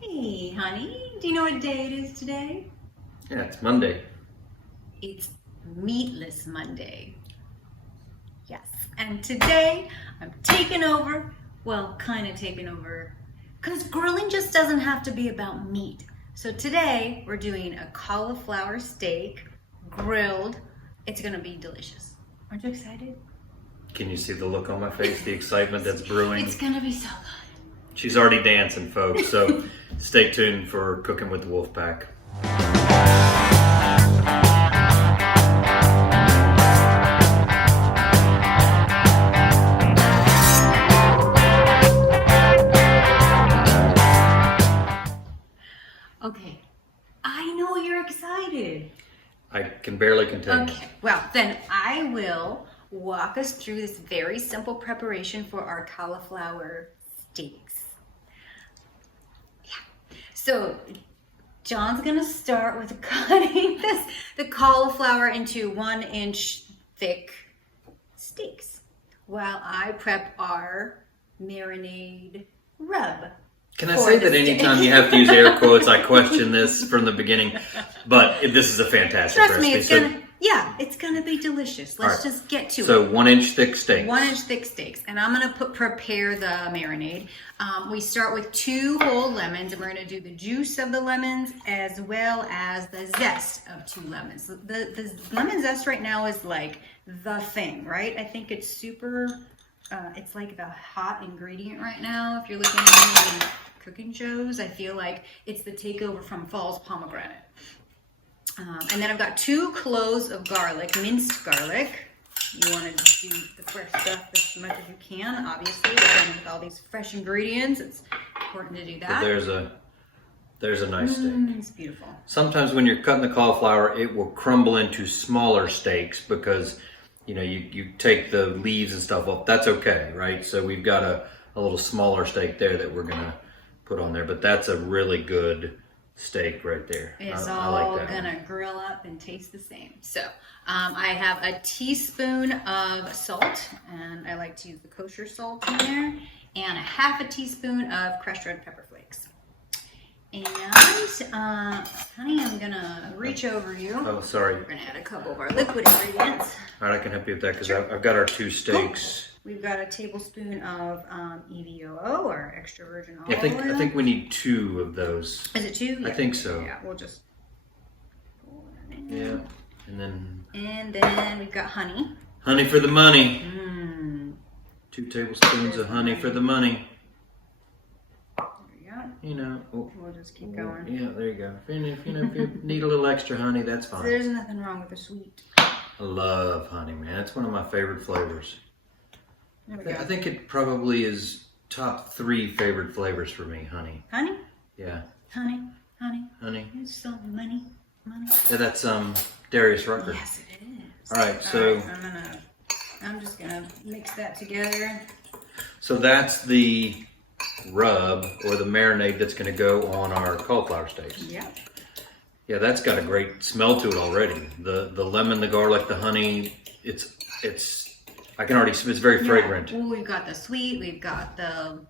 Hey, honey, do you know what day it is today? Yeah, it's Monday. It's Meatless Monday. Yes, and today I'm taking over, well, kind of taking over, because grilling just doesn't have to be about meat. So today we're doing a cauliflower steak, grilled. It's gonna be delicious. Aren't you excited? Can you see the look on my face, the excitement that's brewing? It's gonna be so good. She's already dancing, folks, so stay tuned for Cooking with the Wolfpack. Okay, I know you're excited. I can barely contain. Okay, well, then I will walk us through this very simple preparation for our cauliflower steaks. Yeah. So John's gonna start with cutting the cauliflower into 1-inch thick steaks while I prep our marinade rub. Can I say that anytime you have to use air quotes, I question this from the beginning, but this is a fantastic Trust recipe. me, it's gonna be delicious. Let's just get to it. So 1-inch thick steaks. 1-inch thick steaks, and I'm gonna prepare the marinade. We start with 2 whole lemons, and we're gonna do the juice of the lemons as well as the zest of 2 lemons. The lemon zest right now is like the thing, right? I think it's super. It's like the hot ingredient right now. If you're looking at any cooking shows, I feel like it's the takeover from fall's pomegranate. And then I've got 2 cloves of garlic, minced garlic. You want to just do the fresh stuff as much as you can, obviously. Again, with all these fresh ingredients, it's important to do that. But there's a nice steak. It's beautiful. Sometimes when you're cutting the cauliflower, it will crumble into smaller steaks because you take the leaves and stuff off. That's okay, right? So we've got a little smaller steak there that we're gonna put on there, but that's a really good steak right there. It's I all like that gonna grill up and taste the same. So I have a teaspoon of salt, and I like to use the kosher salt in there, and a half a teaspoon of crushed red pepper flakes. And honey, I'm gonna reach over you. Oh, sorry. We're gonna add a couple of our liquid ingredients. All right, I can help you with that because I've got our 2 steaks. We've got a tablespoon of EVOO, or extra virgin olive Yeah, oil. I think we need 2 of those. Is it 2? I think so. Yeah, we'll just pour it in. Yeah, And then we've got honey. Honey for the money. 2 There's tablespoons of honey for the money. There we go. We'll just keep going. Yeah, there you go. If you need a little extra honey, that's fine. There's nothing wrong with the sweet. I love honey, man. It's one of my favorite flavors. There we go. I think it probably is top 3 favorite flavors for me, honey. Honey? Yeah. Honey? Honey. It's so money. Yeah, that's Darius Rucker. Yes, it is. All right, so I'm just gonna mix that together. So that's the rub or the marinade that's going to go on our cauliflower steaks. Yeah. Yeah, that's got a great smell to it already. The lemon, the garlic, the honey. It's very fragrant. Well, we've got the sweet. We've got the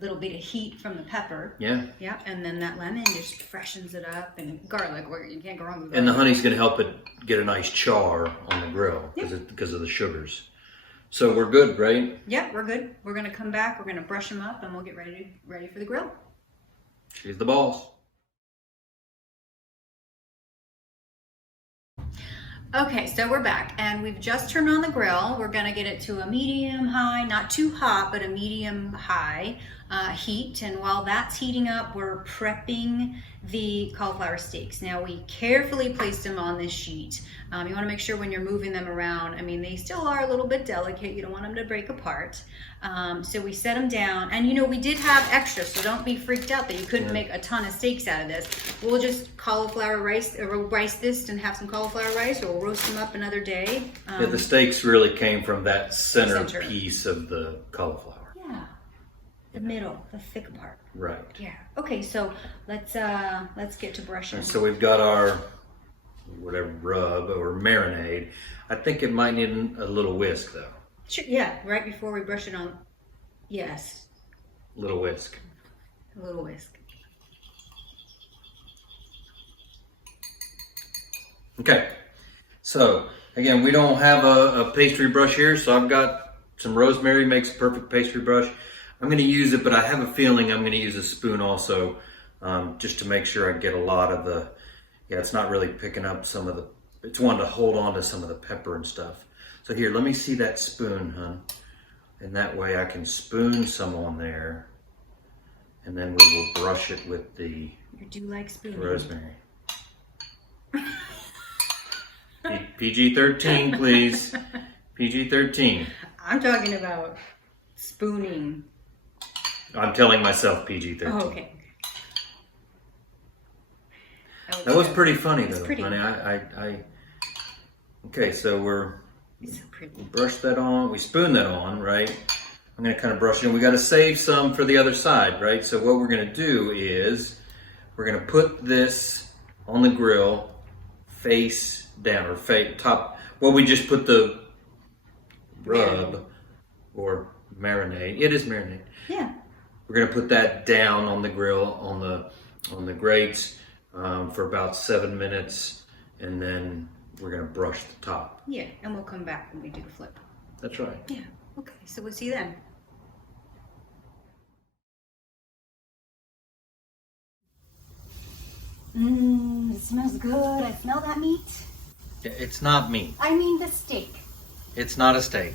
little bit of heat from the pepper. Yeah. Yeah, and then that lemon just freshens it up, and garlic. Where you can't go wrong with garlic. And the honey's going to help it get a nice char on the grill because of the sugars. So we're good, right? Yeah, we're good. We're gonna come back. We're gonna brush them up, and we'll get ready for the grill. She's the boss. Okay, so we're back, and we've just turned on the grill. We're gonna get it to a medium high, not too hot, but a medium high heat. And while that's heating up, we're prepping the cauliflower steaks. Now, we carefully placed them on this sheet. You wanna make sure when you're moving them around, I mean, they still are a little bit delicate. You don't want them to break apart. So we set them down, and we did have extra, so don't be freaked out that you couldn't make a ton of steaks out of this. We'll just rice this and have some cauliflower rice, or we'll roast them up another day. Yeah, the steaks really came from that center piece of the cauliflower. Yeah, the middle, the thick part. Right. Yeah. Okay, so let's get to brushing. So we've got our whatever rub or marinade. I think it might need a little whisk though. Sure, yeah, right before we brush it on. Yes. Little whisk. A little whisk. Okay, so again, we don't have a pastry brush here, so I've got some rosemary, makes a perfect pastry brush. I'm going to use it, but I have a feeling I'm going to use a spoon also, just to make sure I get a lot of the, yeah, it's not really picking up some of the, it's wanting to hold on to some of the pepper and stuff. So here, let me see that spoon, hon. And that way I can spoon some on there, and then we will brush it with the You do like spooning. rosemary. PG-13, please. PG-13. I'm talking about spooning. I'm telling myself PG-13. Oh, okay. That was pretty funny It's though, pretty. honey. Okay, so It's so pretty. we brush that on, we spoon that on, right? I'm gonna kind of brush it in. We gotta save some for the other side, right? So what we're gonna do is, we're gonna put this on the grill face down, or top. Well, we just put the rub or marinade. It is marinade. Yeah. We're gonna put that down on the grill on the grates for about 7 minutes, and then we're gonna brush the top. Yeah, and we'll come back when we do the flip. That's right. Yeah. Okay, so we'll see you then. It smells good. I smell that meat. It's not meat. I mean the steak. It's not a steak.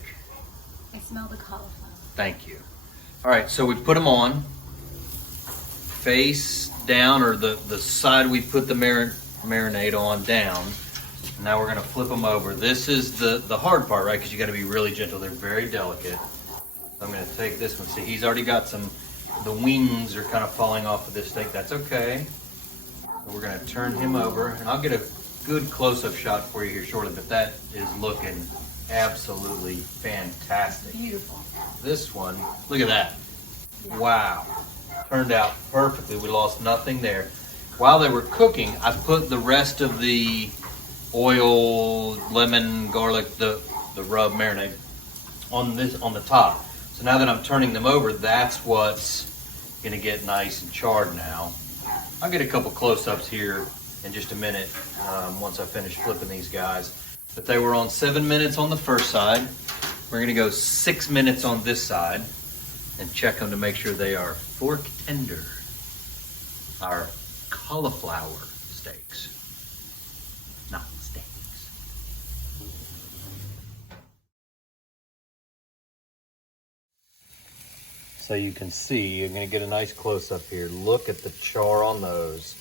I smell the cauliflower. Thank you. All right, so we put them on face down, or the side we put the marinade on down. And now we're gonna flip them over. This is the hard part, right? Because you gotta be really gentle. They're very delicate. I'm gonna take this one. See, he's already got the wings are kind of falling off of this steak. That's okay. So we're gonna turn him over, and I'll get a good close-up shot for you here shortly, but that is looking absolutely fantastic. Beautiful. This one, look at that. Wow. Turned out perfectly. We lost nothing there. While they were cooking, I put the rest of the oil, lemon, garlic, the rub marinade on the top. So now that I'm turning them over, that's what's gonna get nice and charred now. I'll get a couple close-ups here in just a minute once I finish flipping these guys. But they were on 7 minutes on the first side. We're gonna go 6 minutes on this side and check them to make sure they are fork tender. Our cauliflower steaks, not steaks. So you can see, you're gonna get a nice close-up here. Look at the char on those.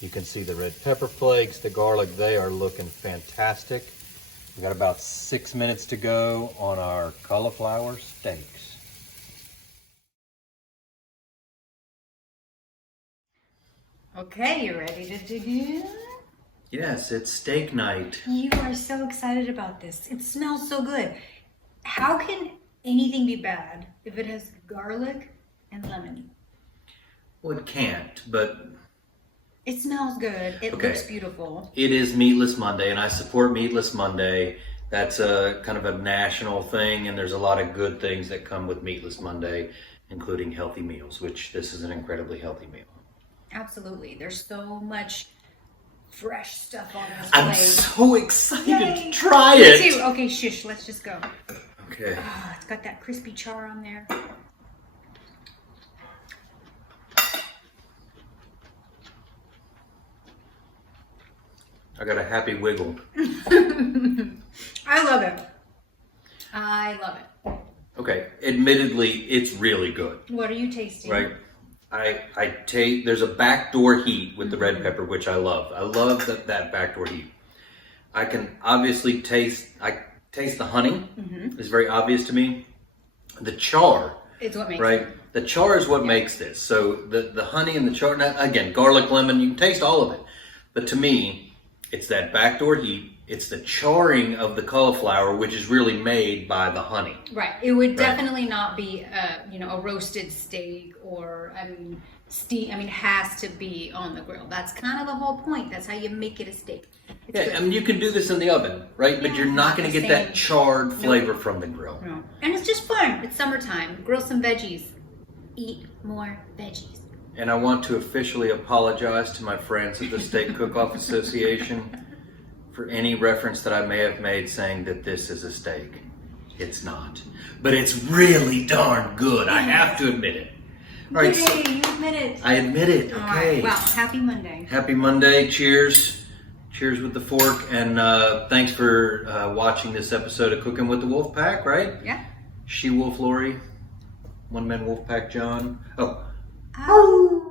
You can see the red pepper flakes, the garlic, they are looking fantastic. We got about 6 minutes to go on our cauliflower steaks. Okay, you ready to dig in? Yes, it's steak night. You are so excited about this. It smells so good. How can anything be bad if it has garlic and lemon? Well, it can't, but It smells good. It Okay. looks beautiful. it is Meatless Monday, and I support Meatless Monday. That's a kind of a national thing, and there's a lot of good things that come with Meatless Monday, including healthy meals, which this is an incredibly healthy meal. Absolutely. There's so much fresh stuff on this I'm plate. so excited Yay. to try Me it. too. Okay, shush. Let's just go. Okay. Ah, it's got that crispy char on there. I got a happy wiggle. I love it. I love it. Okay, admittedly, it's really good, What are you tasting? right? I take, there's a backdoor heat with the red pepper, which I love. I love that backdoor heat. I can obviously taste the honey. It's very obvious to me. The char, It's what makes right? it. The char is what makes this. So the honey and the char, now, again, garlic, lemon, you can taste all of it. But to me, it's that backdoor heat. It's the charring of the cauliflower, which is really made by the honey. Right. It would definitely not be a roasted steak or has to be on the grill. That's kind of the whole point. That's how you make it a steak. It's Yeah, good. I mean, you can do this in the oven, right? But Yeah, you're not not going the to get that same. charred flavor from the grill. No. And it's just fun. It's summertime. Grill some veggies. Eat more veggies. And I want to officially apologize to my friends at the Steak Cook-Off Association for any reference that I may have made saying that this is a steak. It's not. But it's really darn good. I have to admit it. All right. Yay, you admit it. I admit it. All Okay. right. Well, happy Monday. Happy Monday. Cheers. Cheers with the fork. And thanks for watching this episode of Cooking with the Wolf Pack, right? Yeah. She Wolf Lori. One Man Wolf Pack John. Oh. Ow.